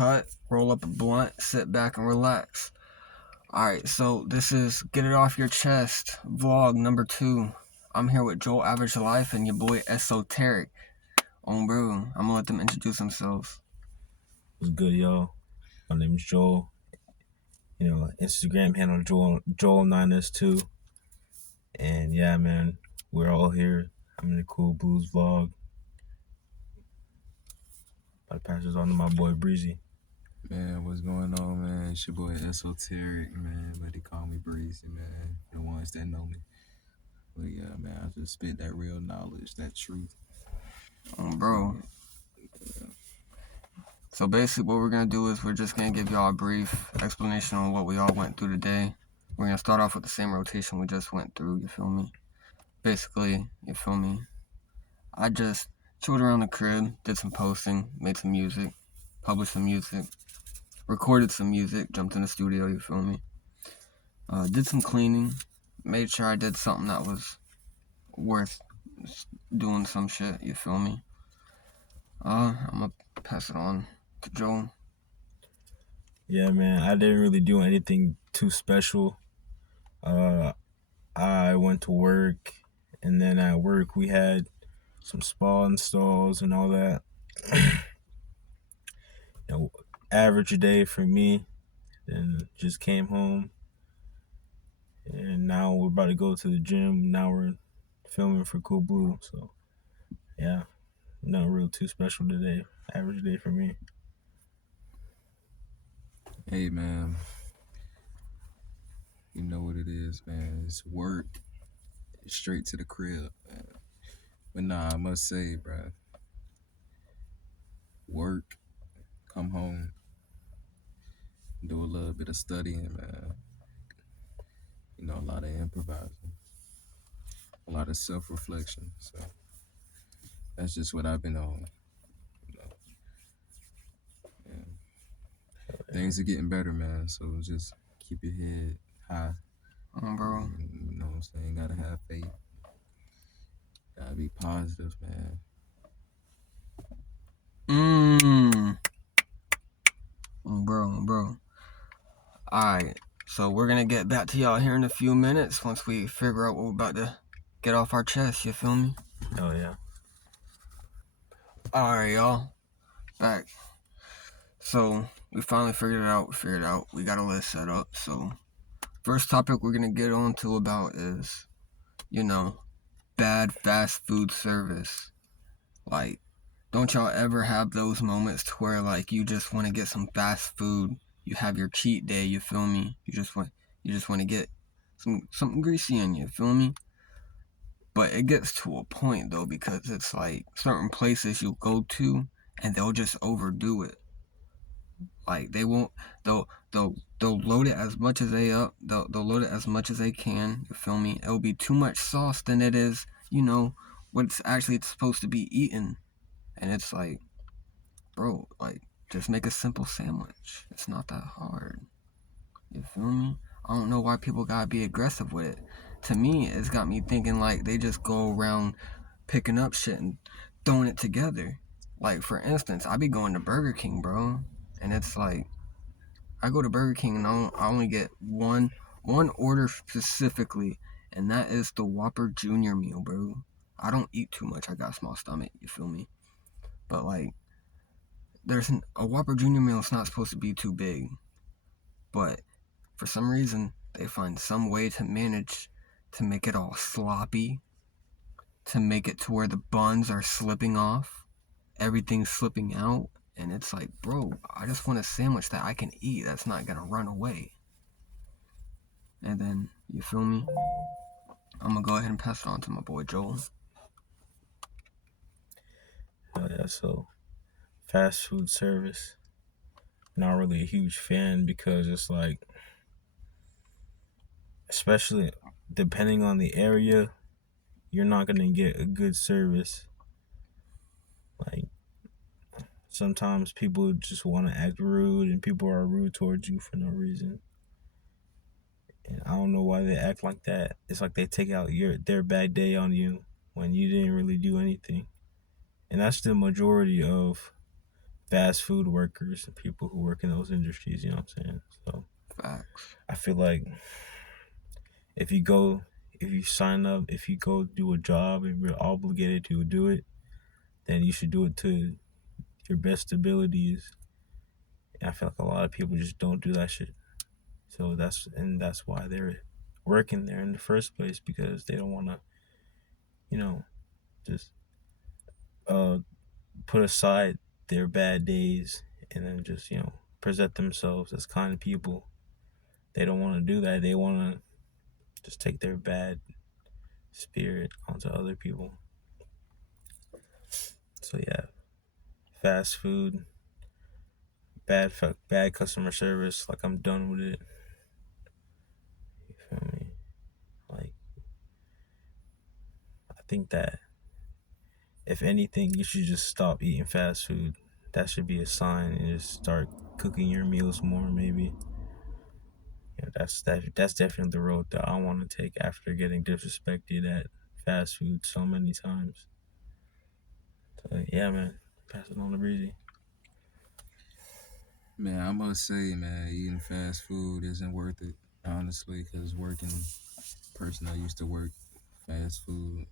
cut, roll up a blunt, sit back and relax. Alright, so this is Get It Off Your Chest, vlog number 2. I'm here with JoelAverageLife and your boy Esoteric. Bro, I'm gonna let them introduce themselves. What's good, y'all? My name is Joel. Instagram handle Joel9S2. And yeah, man, we're all here. I'm in the CoolBlue's vlog. I pass this on to my boy Breezy. Man, what's going on, man? It's your boy Esoteric, man. But they call me Breezy, man. The ones that know me. But yeah, man, I just spit that real knowledge, that truth. Bro. So basically what we're gonna do is we're just gonna give y'all a brief explanation on what we all went through today. We're gonna start off with the same rotation we just went through, you feel me? Basically, you feel me? I just chilled around the crib, did some posting, made some music, published some music, recorded some music, jumped in the studio, you feel me? Did some cleaning, made sure I did something that was worth doing some shit, you feel me? I'm gonna pass it on to Joel. Yeah, man, I didn't really do anything too special. I went to work, and then at work we had some spa installs and all that. Average a day for me. Then just came home, and now we're about to go to the gym. Now we're filming for CoolBlue, so yeah, nothing real too special today. Average day for me. Hey, man. You know what it is, man. It's work. It's straight to the crib, man. But nah, I must say, bro. Work, come home, do a little bit of studying, man. You know, a lot of improvising, a lot of self-reflection. So that's just what I've been on. You know, and things are getting better, man. So just keep your head high. Bro. You know what I'm saying? Gotta have faith. Gotta be positive, man. Bro. Alright, so we're gonna get back to y'all here in a few minutes once we figure out what we're about to get off our chest, you feel me? Oh yeah. Alright, y'all. Back. So, we finally figured it out. We got a list set up. So, first topic we're gonna get on to about is, bad fast food service. Like, don't y'all ever have those moments to where, like, you just want to get some fast food? You have your cheat day, you feel me? You just want to get something greasy in you, feel me? But it gets to a point though, because it's like certain places you go to and they'll just overdo it. Like they'll load it as much as they'll load it as much as they can, you feel me? It'll be too much sauce than it is, what it's actually supposed to be eaten. And it's like, bro, like, just make a simple sandwich. It's not that hard. You feel me? I don't know why people gotta be aggressive with it. To me, it's got me thinking like they just go around picking up shit and throwing it together. Like, for instance, I be going to Burger King, bro. And it's like, I go to Burger King and I only get one order specifically. And that is the Whopper Junior meal, bro. I don't eat too much. I got a small stomach, you feel me? But like, a Whopper Junior meal is not supposed to be too big, but for some reason they find some way to manage to make it all sloppy, to make it to where the buns are slipping off, everything's slipping out, and it's like, bro, I just want a sandwich that I can eat that's not gonna run away. And then, you feel me? I'm gonna go ahead and pass it on to my boy Joel. Oh yeah, so fast food service, not really a huge fan because it's like, especially depending on the area, you're not gonna get a good service. Like sometimes people just want to act rude and people are rude towards you for no reason. And I don't know why they act like that. It's like they take out their bad day on you when you didn't really do anything. And that's the majority of fast food workers and people who work in those industries. You know what I'm saying? So Facts. I feel like if you sign up, if you go do a job and you're obligated to do it, then you should do it to your best abilities. And I feel like a lot of people just don't do that shit. So that's why they're working there in the first place, because they don't want to, you know, just uh put aside their bad days and then just, present themselves as kind people. They don't want to do that. They want to just take their bad spirit onto other people. So yeah, fast food, bad customer service. Like, I'm done with it. You feel me? Like, I think that if anything, you should just stop eating fast food. That should be a sign, and just start cooking your meals more. Maybe. That's definitely the road that I want to take after getting disrespected at fast food so many times. So yeah, man, pass it on to Breezy. Man, I must say, man, eating fast food isn't worth it, honestly, because working, person I used to work fast food,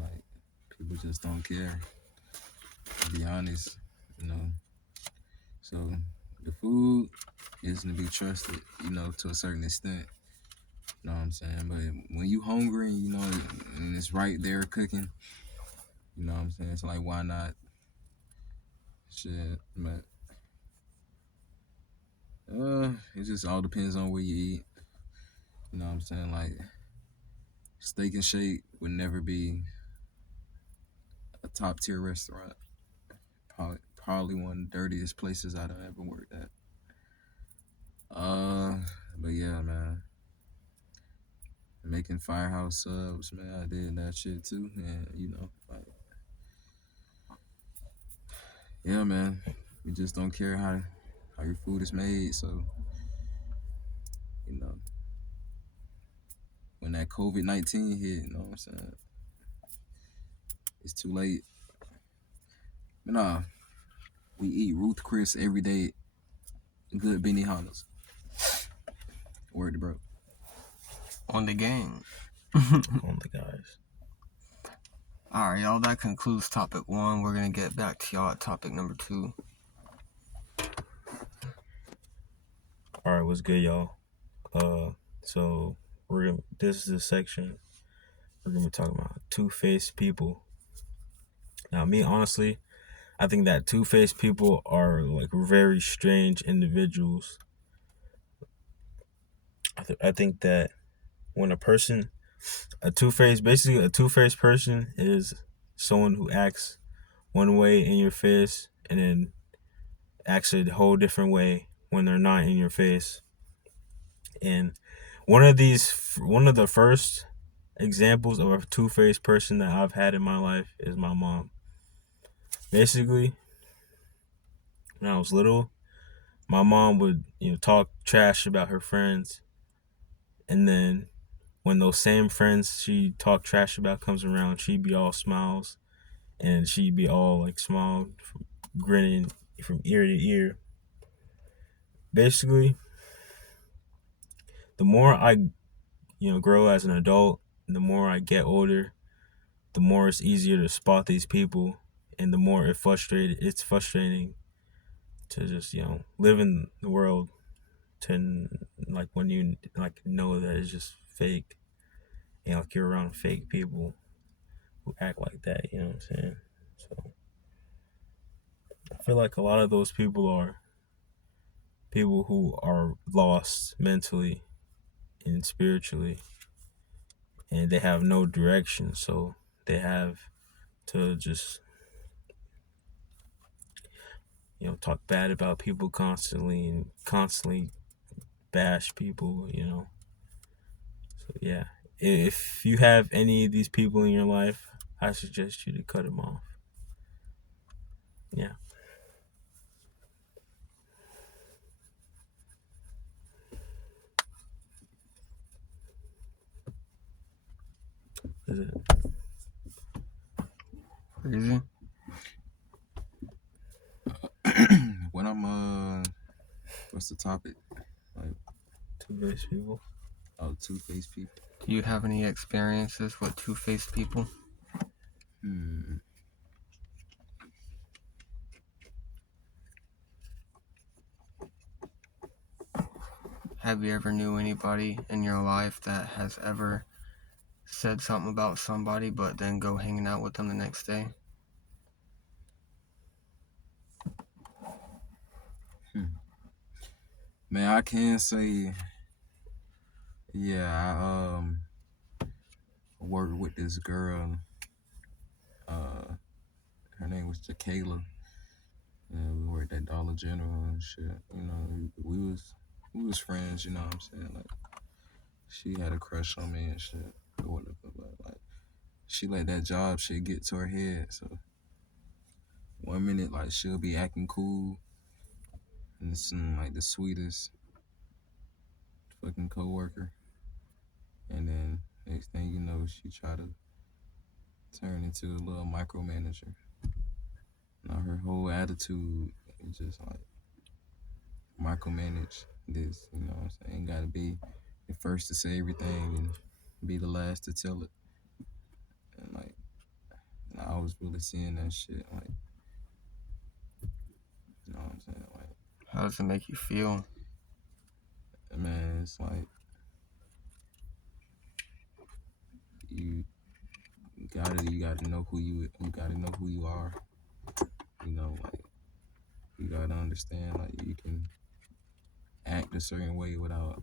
like, people just don't care, to be honest, you know. So the food isn't to be trusted, to a certain extent. You know what I'm saying? But when you hungry, and it's right there cooking, you know what I'm saying? It's like, why not? Shit, but it just all depends on where you eat. You know what I'm saying? Like, Steak and Shake would never be a top tier restaurant. Probably one of the dirtiest places I've ever worked at. But yeah, man. Making firehouse subs, man. I did that shit too, and like, yeah, man. We just don't care how your food is made. So, you know, when that COVID-19 hit, you know what I'm saying? It's too late. But nah, we eat Ruth Chris every day. Good Benihana's. Word to bro. On the game. On the guys. Alright, y'all, that concludes topic 1. We're gonna get back to y'all at topic number 2. All right, what's good, y'all? So this is the section we're gonna be talking about two-faced people. Now, me, honestly, I think that two-faced people are like very strange individuals. I think that when a two-faced person is someone who acts one way in your face and then acts a whole different way when they're not in your face. And one of the first examples of a two-faced person that I've had in my life is my mom. Basically, when I was little, my mom would, talk trash about her friends, and then when those same friends she talked trash about comes around, she'd be all smiles, and she'd be all like smile, grinning from ear to ear. Basically, the more I, grow as an adult, the more I get older, the more it's easier to spot these people, and the more it's frustrating to just, live in the world, to like when you like know that it's just fake, like you're around fake people who act like that, you know what I'm saying? So I feel like a lot of those people are people who are lost mentally and spiritually, and they have no direction, so they have to just, talk bad about people constantly and constantly bash people, So yeah, if you have any of these people in your life, I suggest you to cut them off. Yeah. Is it? Crazy. What's the topic? Like, Two-faced people. oh, two-faced people. Do you have any experiences with two-faced people? Hmm. Have you ever knew anybody in your life that has ever said something about somebody but then go hanging out with them the next day? Man, I can say, yeah, I worked with this girl. Her name was Jakayla. And we worked at Dollar General and shit. You know, we was friends. You know what I'm saying? Like, she had a crush on me and shit, or whatever. But like, she let that job shit get to her head. So one minute, like, she'll be acting cool and seem like the sweetest fucking coworker, and then next thing you know, she try to turn into a little micromanager. Now her whole attitude is just like micromanage this. You know what I'm saying? Got to be the first to say everything and be the last to tell it. And like, I was really seeing that shit. Like, you know what I'm saying? Like, How does it make you feel? man, it's like you gotta know who you gotta know who you are. You know, like, you gotta understand, like, you can act a certain way without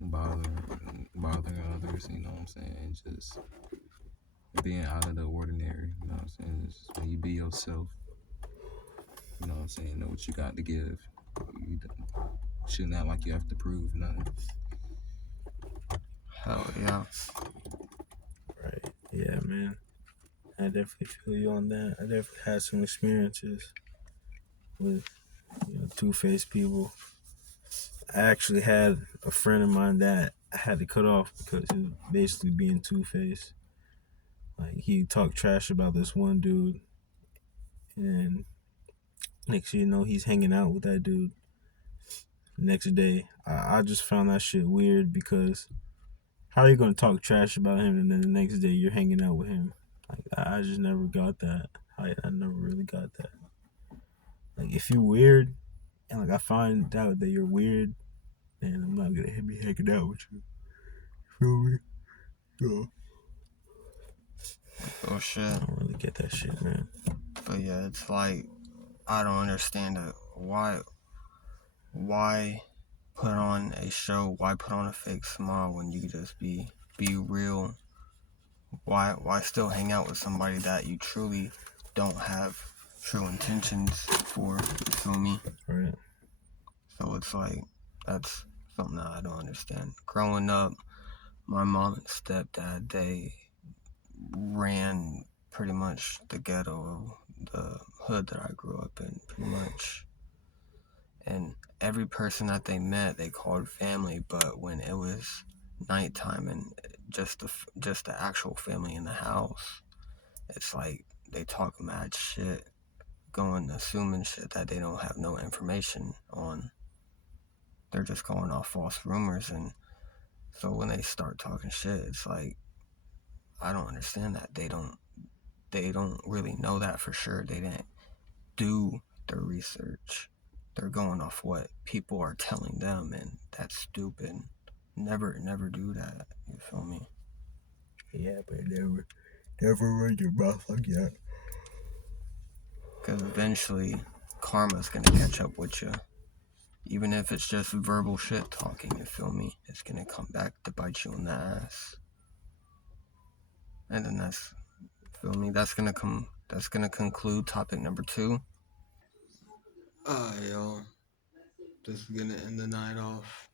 bothering others. You know what I'm saying? Just being out of the ordinary. You know what I'm saying? It's just when you be yourself. You know what I'm saying? Know what you got to give. You shouldn't act like you have to prove nothing. Hell yeah. Right. Yeah, man. I definitely feel you on that. I definitely had some experiences with two-faced people. I actually had a friend of mine that I had to cut off because he was basically being two-faced. Like, he talked trash about this one dude, and next thing you know, he's hanging out with that dude. Next day, I just found that shit weird because how are you gonna talk trash about him and then the next day you're hanging out with him? Like, I just never got that. I never really got that. Like, if you're weird and like I find out that you're weird, then I'm not gonna be hanging out with you. Feel me? Yeah. Oh shit. I don't really get that shit, man. But yeah, it's like, I don't understand it. Why put on a show? Why put on a fake smile when you could just be real? Why still hang out with somebody that you truly don't have true intentions for? You feel me? Right. So it's like, that's something that I don't understand. Growing up, my mom and stepdad, they ran pretty much the ghetto, the hood that I grew up in, pretty much. And every person that they met, they called family. But when it was nighttime and just the actual family in the house, it's like they talk mad shit, going assuming shit that they don't have no information on. They're just going off false rumors, and so when they start talking shit, it's like, I don't understand that. They don't really know that for sure. They didn't do their research. They're going off what people are telling them, and that's stupid. Never do that. You feel me? Yeah, but never run your mouth like that. Because eventually, karma's gonna catch up with you. Even if it's just verbal shit talking, you feel me? It's gonna come back to bite you in the ass. And then feel me? That's gonna conclude topic number 2. Alright, y'all. This is gonna end the night off.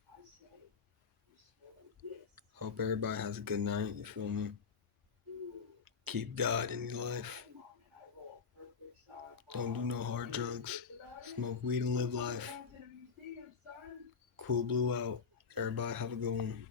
Hope everybody has a good night, you feel me? Keep God in your life. Don't do no hard drugs. Smoke weed and live life. CoolBlue out. Everybody have a good one.